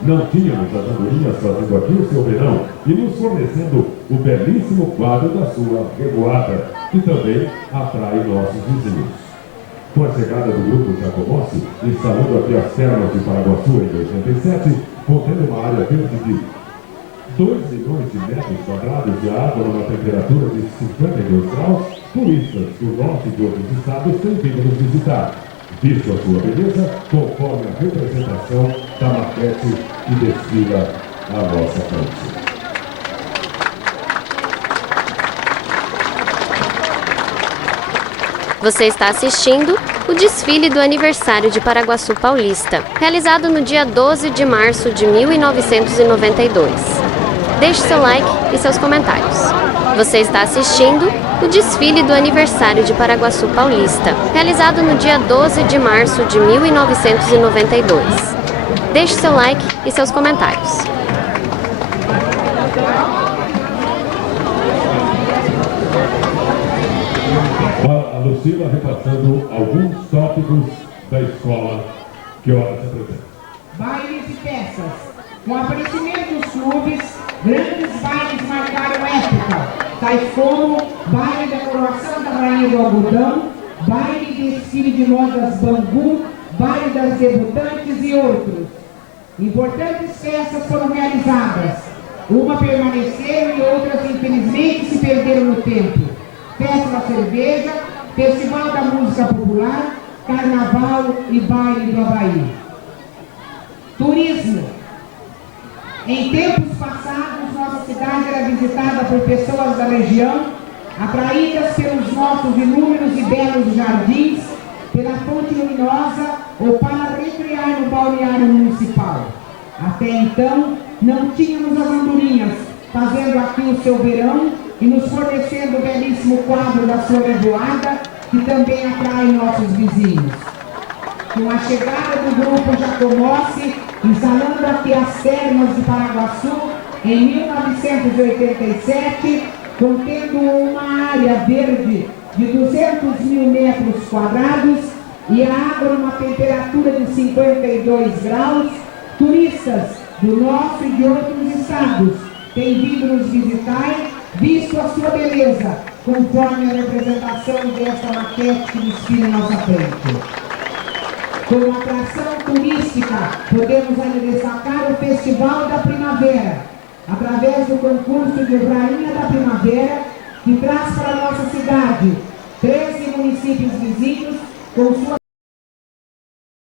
não tínhamos as andorinhas fazendo aqui o seu verão e nos fornecendo o belíssimo quadro da sua revoada, que também atrai nossos vizinhos. Com a chegada do grupo Jacomossi, instalando aqui as termas de Paraguaçu em 87, contendo uma área verde de 2 milhões de metros quadrados de água numa temperatura de 52 graus, turistas do norte e de outros estados têm vindo nos visitar, visto a sua beleza, conforme a representação da maquete que desfila a nossa frente. Você está assistindo o desfile do aniversário de Paraguaçu Paulista, realizado no dia 12 de março de 1992. Deixe seu like e seus comentários. Você está assistindo o desfile do aniversário de Paraguaçu Paulista, realizado no dia 12 de março de 1992. Deixe seu like e seus comentários. A Lucila repassando alguns tópicos da escola que ela se apresenta. Bailes e festas. Com o aparecimento dos clubes, grandes bailes marcaram época, tais como baile da coroação da Rainha do Algodão, baile de desfile de modas Bangu, baile das debutantes e outros. Importantes festas foram realizadas. Uma permaneceram e outras, infelizmente, se perderam no tempo. Festa da cerveja, Festival da Música Popular, Carnaval e Baile do Havaí. Turismo. Em tempos passados, nossa cidade era visitada por pessoas da região atraídas pelos nossos inúmeros e belos jardins, pela fonte luminosa ou para recrear no balneário municipal. Até então, não tínhamos as andorinhas fazendo aqui o seu verão e nos fornecendo o belíssimo quadro da sua revoada, que também atrai nossos vizinhos. Com a chegada do grupo Jacomossi, instalando aqui as termas de Paraguaçu, em 1987, contendo uma área verde de 200 mil metros quadrados e a água numa temperatura de 52 graus, turistas do nosso e de outros estados têm vindo nos visitar, visto a sua beleza, conforme a representação desta maquete que desfila em nossa frente. Como atração turística, podemos ainda destacar o Festival da Primavera, através do concurso de Rainha da Primavera, que traz para a nossa cidade 13 municípios vizinhos com sua